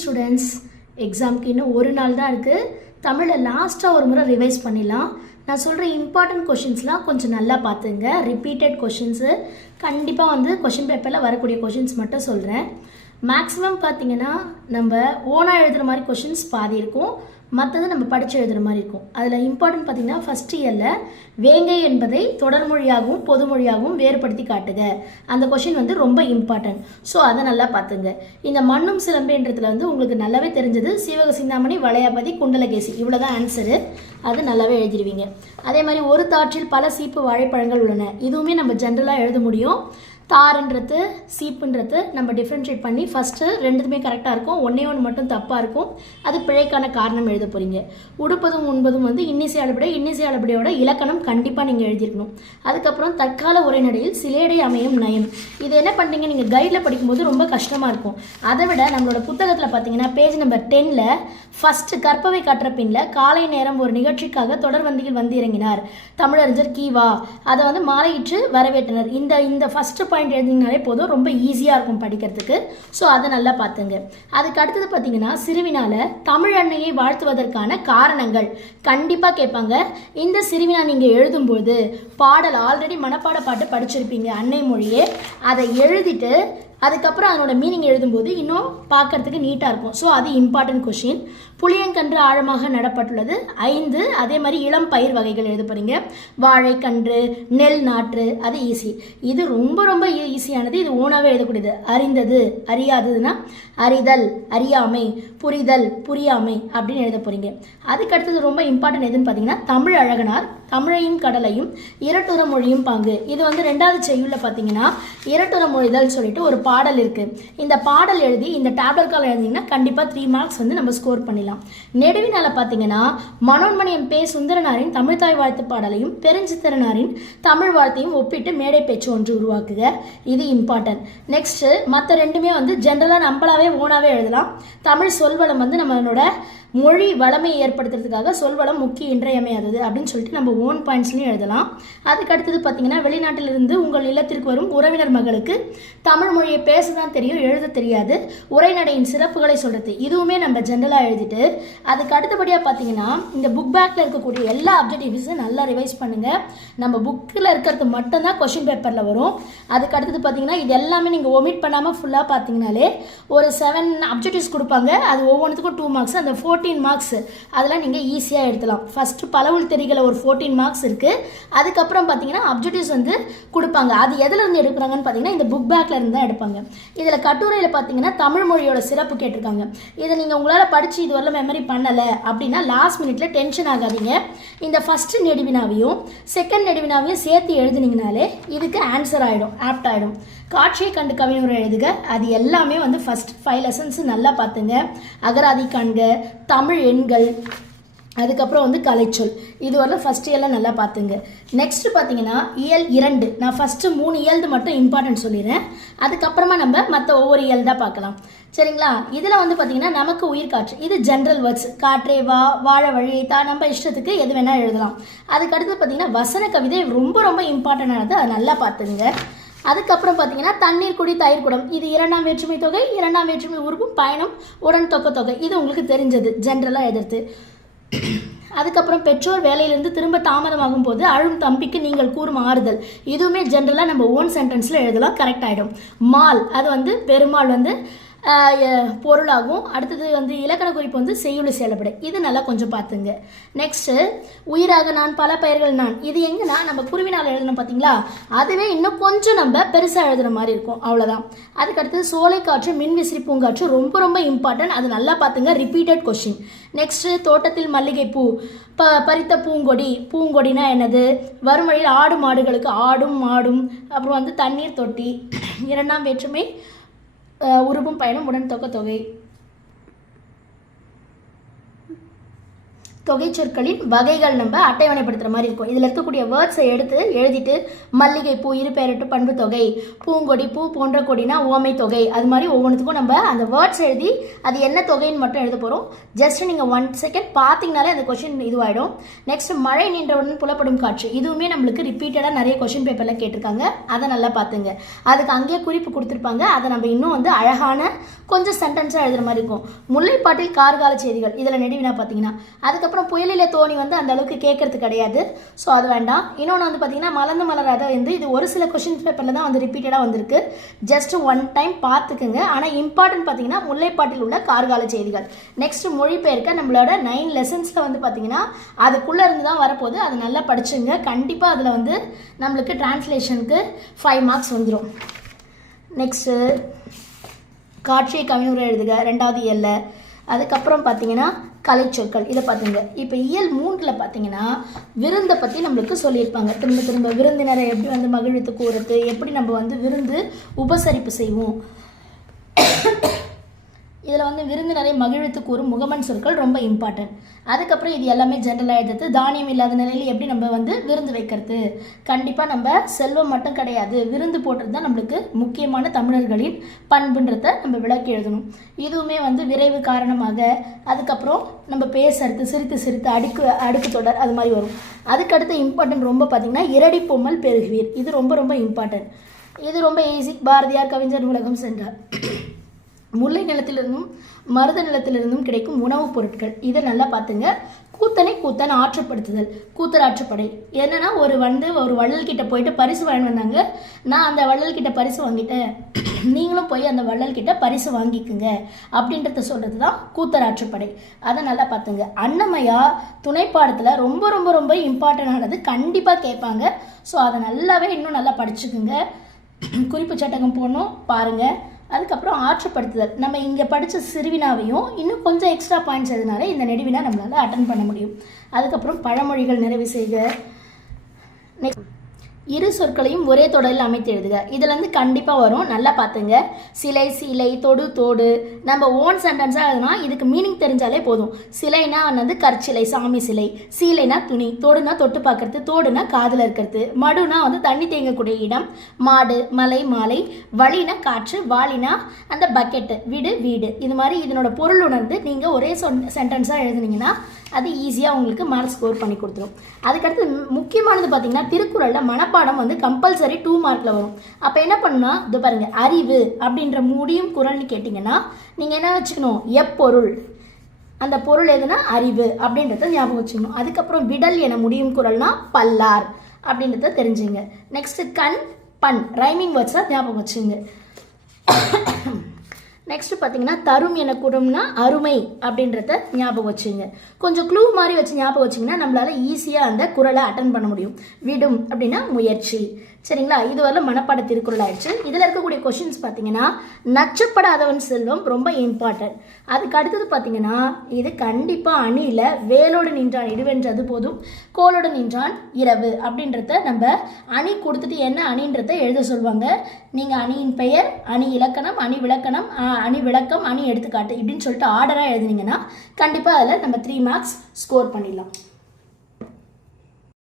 Students எக்ஸாமுக்கு இன்னும் ஒரு நாள் தான் இருக்குது. தமிழில் லாஸ்ட்டாக ஒரு முறை ரிவைஸ் பண்ணிடலாம். நான் சொல்கிற இம்பார்ட்டன்ட் கொஷின்ஸ்லாம் கொஞ்சம் நல்லா பார்த்துங்க. ரிப்பீட்டட் கொஷின்ஸு கண்டிப்பாக வந்து கொஷின் பேப்பரில் வரக்கூடிய கொஷின்ஸ் மட்டும் சொல்கிறேன். மேக்ஸிமம் பார்த்தீங்கன்னா நம்ம ஓனாக எழுதுகிற மாதிரி கொஷின்ஸ் பாதி இருக்கும், மற்றது நம்ம படித்து எழுதுகிற மாதிரி இருக்கும். அதில் இம்பார்ட்டன்ட் பார்த்தீங்கன்னா ஃபஸ்ட் இயரில் வேங்கை என்பதை தொடர்மொழியாகவும் பொதுமொழியாகவும் வேறுபடுத்தி காட்டுக, அந்த கொஷின் வந்து ரொம்ப இம்பார்ட்டன்ட். ஸோ அதை நல்லா பார்த்துங்க. இந்த மண்ணும் சிலம்பேன்றதுல வந்து உங்களுக்கு நல்லாவே தெரிஞ்சது சீவக சிந்தாமணி வளையாபதி குண்டலகேசி, இவ்வளோ தான் ஆன்சரு. அது நல்லாவே எழுதிடுவீங்க. அதே மாதிரி ஒரு தாற்றில் பல சீப்பு வாழைப்பழங்கள் உள்ளன, இதுவுமே நம்ம ஜென்ரலாக எழுத முடியும். தாருன்றது சீப்புன்றது நம்ம டிஃப்ரென்ஷியேட் பண்ணி ஃபஸ்ட்டு ரெண்டுத்துமே கரெக்டாக இருக்கும், ஒன்றே ஒன்று மட்டும் தப்பாக இருக்கும். அது பிழைக்கான காரணம் எழுத போகிறீங்க. உடுப்பதும் உண்பதும் வந்து இன்னிசை அளபடை, இன்னிசை அளபடையோட இலக்கணம் கண்டிப்பாக நீங்கள் எழுதியிருக்கணும். அதுக்கப்புறம் தற்கால உரைநடையில் சிலேடை அமையும் நயம், இது என்ன பண்ணுறீங்க நீங்கள் கைடில் படிக்கும்போது ரொம்ப கஷ்டமாக இருக்கும். அதை விட நம்மளோட புத்தகத்தில் பார்த்தீங்கன்னா பேஜ் நம்பர் 10ல் ஃபஸ்ட்டு கற்பவை கற்ற பின்னில் காலை நேரம் ஒரு நிகழ்ச்சிக்காக தொடர்வந்தியில் வந்து இறங்கினார் தமிழறிஞர் கீவா, அதை வந்து மாலையிட்டு வரவேற்றனர். இந்த ஃபஸ்ட்டு பாயிண்ட் எழுதிங்கனாலே போதும், ரொம்ப ஈஸியாக இருக்கும் படிக்கிறதுக்கு. ஸோ அதை நல்லா பார்த்துங்க. அதுக்கு அடுத்தது பார்த்தீங்கன்னா சிறுவினால தமிழ் அன்னையை வாழ்த்துவதற்கான காரணங்கள் கண்டிப்பாக கேட்பாங்க. இந்த சிறுவினா நீங்கள் எழுதும்போது பாடல் ஆல்ரெடி மனப்பாட பாட்டு படிச்சிருப்பீங்க அன்னை மொழியே, அதை எழுதிட்டு அதுக்கப்புறம் அதனோட மீனிங் எழுதும்போது இன்னும் பார்க்கறதுக்கு நீட்டாக இருக்கும். ஸோ அது இம்பார்ட்டன்ட் கொஷின். புளியங்கன்று ஆழமாக நடப்பட்டுள்ளது 5. அதே மாதிரி இளம் பயிர் வகைகள் எழுத போகிறீங்க. வாழைக்கன்று, நெல் நாற்று, அது ஈஸி. இது ரொம்ப ரொம்ப ஈஸியானது, இது ஓனாகவே எழுதக்கூடியது. அறிந்தது அறியாததுன்னா அறிதல் அறியாமை, புரிதல் புரியாமை அப்படின்னு எழுத போகிறீங்க. அதுக்கடுத்தது ரொம்ப இம்பார்ட்டன்ட் எதுன்னு பார்த்தீங்கன்னா தமிழ் அழகனார் தமிழையும் கடலையும் இரட்டுற மொழியும் பாங்கு, இது வந்து 2வது செய்யுள்ள பார்த்தீங்கன்னா இரட்டுற மொழிதல் சொல்லிட்டு ஒரு பாடல் இருக்குது. இந்த பாடல் எழுதி இந்த டேப்லெட் கால் எழுதிங்கன்னா கண்டிப்பாக 3 மார்க்ஸ் வந்து நம்ம ஸ்கோர் பண்ணிடலாம். நெடுவினால பார்த்தீங்கன்னா மனோன்மணியம் பே சுந்தரனாரின் தமிழ்தாய் வாழ்த்து பாடலையும் பெருஞ்சித்திரனாரின் தமிழ் வாழ்த்தையும் ஒப்பிட்டு மேடை பேச்சு ஒன்று உருவாக்குக, இது இம்பார்ட்டன்ட். நெக்ஸ்ட்டு மற்ற ரெண்டுமே வந்து ஜென்ரலாக நம்மளாவே ஓனாகவே எழுதலாம். தமிழ் சொல்வளம் வந்து நம்மளோட மொழி வளமையை ஏற்படுத்துறதுக்காக சொல்வளம் முக்கிய இன்றையமையாதது அப்படின்னு சொல்லிட்டு நம்ம ஓன் பாயிண்ட்ஸ்லையும் எழுதலாம். அதுக்கு அடுத்தது பார்த்தீங்கன்னா வெளிநாட்டிலிருந்து உங்கள் இல்லத்திற்கு வரும் உறவினர் மகளுக்கு தமிழ் மொழியை பேச தான் தெரியும், எழுத தெரியாது, உரைநடையின் சிறப்புகளை சொல்கிறது, இதுவுமே நம்ம ஜென்ரலாக எழுதிட்டு அதுக்கு அடுத்தபடியாக பார்த்தீங்கன்னா இந்த புக் பேக்கில் இருக்கக்கூடிய எல்லா அப்ஜெக்டிவ்ஸும் நல்லா ரிவைஸ் பண்ணுங்கள். நம்ம புக்கில் இருக்கிறது மட்டும்தான் கொஷின் பேப்பரில் வரும். அதுக்கு அடுத்தது பார்த்தீங்கன்னா இது எல்லாமே நீங்கள் ஒமிட் பண்ணாமல் ஃபுல்லாக பார்த்தீங்கனாலே ஒரு 7 அப்ஜெக்டிவ்ஸ் கொடுப்பாங்க. அது ஒவ்வொன்றுத்துக்கும் 2 மார்க்ஸ், அந்த 14 மார்க்ஸ் அதெல்லாம் நீங்கள் ஈஸியாக எடுத்துலாம். ஃபஸ்ட்டு பலவுள் தெரிகளை ஒரு 14 மார்க்ஸ் இருக்குது. அதுக்கப்புறம் பார்த்தீங்கன்னா அப்ஜெக்டிவ்ஸ் வந்து கொடுப்பாங்க. அது எதுலேருந்து எடுக்கிறாங்கன்னு பார்த்தீங்கன்னா இந்த புக் பேக்கில் இருந்து தான் எடுப்பாங்க. இதில் கட்டுரையில் பார்த்தீங்கன்னா தமிழ் மொழியோட சிறப்பு கேட்டிருக்காங்க. இதை நீங்கள் உங்களால் படித்து இது வரல மெமரி பண்ணலை அப்படின்னா லாஸ்ட் மினிட்ல டென்ஷன் ஆகாதீங்க. இந்த ஃபஸ்ட்டு நெடுவினாவையும் செகண்ட் நெடுவினாவையும் சேர்த்து எழுதுனீங்கனாலே இதுக்கு ஆன்சர் ஆகிடும், ஆப்ட் ஆகிடும். காட்சியை கண்டு கவிஞரை எழுதுக, அது எல்லாமே வந்து ஃபஸ்ட் 5 லெசன்ஸ் நல்லா பார்த்துங்க. அகராதி காண்க, தமிழ் எண்கள், அதுக்கப்புறம் வந்து கலைச்சொல், இது வரல ஃபஸ்ட் இயரில் நல்லா பார்த்துங்க. நெக்ஸ்ட்டு பார்த்தீங்கன்னா இயல் 2, நான் ஃபஸ்ட்டு 3 இயல்து மட்டும் இம்பார்ட்டன்ட் சொல்லிடுறேன். அதுக்கப்புறமா நம்ம மற்ற ஒவ்வொரு இயல் தான் பார்க்கலாம், சரிங்களா? இதில் வந்து பார்த்தீங்கன்னா நமக்கு உயிர் காற்று, இது ஜென்ரல் வேர்ட்ஸ், காற்றே வா, வாழ வழியை தான், நம்ம இஷ்டத்துக்கு எது வேணால் எழுதலாம். அதுக்கடுத்து பார்த்தீங்கன்னா வசன கவிதை ரொம்ப ரொம்ப இம்பார்ட்டண்டானது, அதை நல்லா பார்த்துங்க. அதுக்கப்புறம் பார்த்தீங்கன்னா தண்ணீர் குடி தயிர் குடம், இது 2ஆம் வேற்றுமை தொகை, 2ஆம் வேற்றுமை உறுப்பும் பயணம் உடன் தொக்க தொகை, இது உங்களுக்கு தெரிஞ்சது ஜென்ரலாக எதிர்த்து. அதுக்கப்புறம் பெற்றோர் வேலையிலேருந்து திரும்ப தாமதமாகும் போது அழும் தம்பிக்கு நீங்கள் கூறும் ஆறுதல், இதுவுமே ஜென்ரலாக நம்ம ஓன் சென்டென்ஸில் எழுதலாம், கரெக்ட் ஆகிடும். மால், அது வந்து பெருமாள் வந்து பொருளாகும். அடுத்தது வந்து இலக்கண குறிப்பு வந்து செய்யுள் செயல்படு, இது நல்லா கொஞ்சம் பார்த்துங்க. நெக்ஸ்ட்டு உயிராக நான் பல பெயர்கள் நான், இது எங்கன்னா நம்ம குருவினால் எழுதணும் பார்த்தீங்களா, அதுவே இன்னும் கொஞ்சம் நம்ம பெருசாக எழுதுகிற மாதிரி இருக்கும், அவ்வளோதான். அதுக்கடுத்தது சோலை காற்று மின்விசிறி பூங்காற்று ரொம்ப ரொம்ப இம்பார்ட்டன்ட், அது நல்லா பார்த்துங்க, ரிப்பீட்டட் கொஷின். நெக்ஸ்ட்டு தோட்டத்தில் மல்லிகை பூ பறித்த பூங்கொடி, பூங்கொடினா என்னது, வரும் வழியில் ஆடு மாடுகளுக்கு ஆடும் மாடும். அப்புறம் வந்து தண்ணீர் தொட்டி, 2ஆம் வேற்றுமை உருவும் பயணம் உடன் தொக்க தொகை. தொகை சொற்களின் வகைகள் நம்ம அட்டவணைப்படுத்துகிற மாதிரி இருக்கும். இதில் இருக்கக்கூடிய வேர்ட்ஸை எடுத்து எழுதிட்டு மல்லிகை பூ இருபெயரட்டு பண்பு தொகை, பூங்கொடி பூ போன்ற கொடினா ஓமை தொகை, அது மாதிரி ஒவ்வொன்றுத்துக்கும் நம்ம அந்த வேர்ட்ஸ் எழுதி அது என்ன தொகைன்னு மட்டும் எழுத போகிறோம். ஜஸ்ட் நீங்கள் 1 செகண்ட் பார்த்தீங்கனாலே அந்த கொஷின் இதுவாகிடும். நெக்ஸ்ட் மழை நின்றவுடன் புலப்படும் காட்சி, இதுவுமே நம்மளுக்கு ரிப்பீட்டடாக நிறைய கொஷின் பேப்பரில் கேட்டிருக்காங்க. அதை நல்லா பார்த்துங்க. அதுக்கு அங்கேயே குறிப்பு கொடுத்துருப்பாங்க. அதை நம்ம இன்னும் வந்து அழகான கொஞ்சம் சென்டென்ஸாக எழுதுகிற மாதிரி இருக்கும். முல்லைப்பாட்டில் கார்கால செய்திகள், இதில் நெடுவினா பார்த்தீங்கன்னா. அதுக்கப்புறம் புயலிலே தோணி வந்து அந்த அளவுக்கு கேட்கறது கிடையாது. ஸோ அது வேண்டாம். இன்னொன்று வந்து பார்த்தீங்கன்னா மலர்ந்து மலராத வந்து இது ஒரு சில கொஷின் பேப்பரில் தான் வந்து ரிப்பீட்டடாக வந்திருக்கு. ஜஸ்ட் 1 டைம் பார்த்துக்குங்க. ஆனால் இம்பார்ட்டன்ட் பார்த்தீங்கன்னா முல்லைப்பாட்டில் உள்ள கார்கால செய்திகள். நெக்ஸ்ட் மொழிபெயர்க்க நம்மளோட 9 லெசன்ஸில் வந்து பார்த்தீங்கன்னா அதுக்குள்ளே இருந்து தான் வரப்போகுது. அது நல்லா படிச்சுங்க. கண்டிப்பாக அதில் வந்து நம்மளுக்கு டிரான்ஸ்லேஷனுக்கு 5 மார்க்ஸ் வந்துடும். நெக்ஸ்ட்டு காட்சியை கவினுரை எழுதுக 2வது இயல்ல. அதுக்கப்புறம் பார்த்தீங்கன்னா கலைச்சொற்கள், இதை பார்த்துங்க. இப்போ இயல் 3ல் பார்த்தீங்கன்னா விருந்தை பற்றி நம்மளுக்கு சொல்லியிருப்பாங்க. திரும்ப விருந்தினரை எப்படி வந்து மகிழ்வித்து கூறுறது, எப்படி நம்ம வந்து விருந்து உபசரிப்பு செய்வோம். இதில் வந்து விருந்தினரை மகிழ்வித்து கூறும் முகமன் சொற்கள் ரொம்ப இம்பார்ட்டன்ட். அதுக்கப்புறம் இது எல்லாமே ஜென்ரலாக எடுத்து தானியம் இல்லாத நிலையில் எப்படி நம்ம வந்து விருந்து வைக்கிறது. கண்டிப்பாக நம்ம செல்வம் மட்டும் கிடையாது, விருந்து போடுறது தான் நம்மளுக்கு முக்கியமான தமிழர்களின் பண்புன்றதை நம்ம விளக்கி எழுதணும். இதுவுமே வந்து விரைவு காரணமாக, அதுக்கப்புறம் நம்ம பேசுறது சிரித்து சிரித்து அடுக்கு தொடர் அது மாதிரி வரும். அதுக்கடுத்து இம்பார்ட்டன்ட் ரொம்ப பார்த்திங்கன்னா இரடி பொம்மல் பெருகுவீர், இது ரொம்ப ரொம்ப இம்பார்ட்டன்ட். இது ரொம்ப ஈஸி. பாரதியார் கவிஞர் நூலகம் சென்றார். முல்லை நிலத்திலிருந்தும் மருத நிலத்திலிருந்தும் கிடைக்கும் உணவுப் பொருட்கள், இதை நல்லா பார்த்துங்க. கூத்தனை கூத்தன் ஆற்றுப்படுத்துதல், கூத்தர் ஆற்றுப்படை. என்னன்னா ஒரு வள்ளல் கிட்ட போயிட்டு பரிசு வாங்கிட்டு வந்தாங்க. நான் அந்த வள்ளல் கிட்ட பரிசு வாங்கிட்டேன், நீங்களும் போய் அந்த வள்ளல் கிட்ட பரிசு வாங்கிக்குங்க அப்படின்றத சொல்கிறது தான் கூத்தர் ஆற்றுப்படை. அதை நல்லா பார்த்துங்க. அன்னமையா துணைப்பாடத்தில் ரொம்ப ரொம்ப ரொம்ப இம்பார்ட்டண்டானது, கண்டிப்பாக கேட்பாங்க. ஸோ அதை நல்லாவே இன்னும் நல்லா படிச்சுக்குங்க. குறிப்பு சட்டகம் போடணும் பாருங்கள். அதுக்கப்புறம் ஆற்றுப்படுத்துதல், நம்ம இங்கே படித்த சிறுவினாவையும் இன்னும் கொஞ்சம் எக்ஸ்ட்ரா பாயிண்ட்ஸ் எதுனால இந்த நெடுவினா நம்மளால் அட்டன் பண்ண முடியும். அதுக்கப்புறம் பழமொழிகள் நிறைவு செய்க. நெக்ஸ்ட் இரு சொற்களையும் ஒரே தொடரில் அமைத்து எழுதுக. இதில் வந்து கண்டிப்பாக வரும், நல்லா பார்த்துங்க. சிலை சீலை, தொடு தோடு, நம்ம ஓன் சென்டென்ஸாக எழுதுனா இதுக்கு மீனிங் தெரிஞ்சாலே போதும். சிலைனா வந்து கற்சிலை சாமி சிலை, சீலைனா துணி, தொடுனா தொட்டு பார்க்கறது, தோடுனா காதில் இருக்கிறது, மடுனா வந்து தண்ணி தேங்கக்கூடிய இடம், மாடு மலை மாலை, வழினா காற்று, வாளினா அந்த பக்கெட்டு, வீடு வீடு. இது மாதிரி இதனோட பொருள் உணர்ந்து நீங்கள் ஒரே சென்டென்ஸாக எழுதுனீங்கன்னா அது ஈஸியாக உங்களுக்கு மார்க் ஸ்கோர் பண்ணி கொடுத்துரும். அதுக்கடுத்து முக்கியமானது பார்த்தீங்கன்னா திருக்குறளில் மனப்பாடம் வந்து கம்பல்சரி 2 மார்க்கில் வரும். அப்போ என்ன பண்ணணும்னா இது பாருங்கள், அறிவு அப்படின்ற முடியும் குறள்னு கேட்டிங்கன்னா நீங்கள் என்ன வச்சுக்கணும், எப்பொருள், அந்த பொருள் எதுனா அறிவு அப்படின்றத ஞாபகம் வச்சுக்கணும். அதுக்கப்புறம் விடல் என முடியும் குறள்னா பல்லார் அப்படின்றத தெரிஞ்சுங்க. நெக்ஸ்ட்டு கண் பண் ரைமிங் வேர்ட்ஸாக ஞாபகம் வச்சுங்க. நெக்ஸ்ட் பார்த்தீங்கன்னா தரும் என கூடம்னா அருமை அப்படின்றத ஞாபகம் வச்சுங்க. கொஞ்சம் க்ளூ மாதிரி வச்சு ஞாபகம் வச்சிங்கன்னா நம்மளால் ஈஸியாக அந்த குறளை அட்டன் பண்ண முடியும். விடும் அப்படின்னா முயற்சி. சரிங்களா, இது வரல மனப்பாட திருக்குறள் ஆயிடுச்சு. இதில் இருக்கக்கூடிய கொஷின்ஸ் பார்த்தீங்கன்னா நச்சப்படாதவன் செல்வம் ரொம்ப இம்பார்ட்டன்ட். அதுக்கு அடுத்தது பார்த்தீங்கன்னா இது கண்டிப்பாக அணியில் வேலோடு நின்றான் இடுவென்றது போதும், கோலோடு நின்றான் இரவு அப்படின்றத நம்ம அணி கொடுத்துட்டு என்ன அணின்றத எழுத சொல்லுவாங்க. நீங்கள் அணியின் பெயர், அணி இலக்கணம், அணி விளக்கணம், அணி விளக்கம், அணி எடுத்துக்காட்டு இப்படின்னு சொல்லிட்டு ஆர்டராக எழுதுனீங்கன்னா கண்டிப்பாக அதில் நம்ம 3 மார்க்ஸ் ஸ்கோர் பண்ணிடலாம்.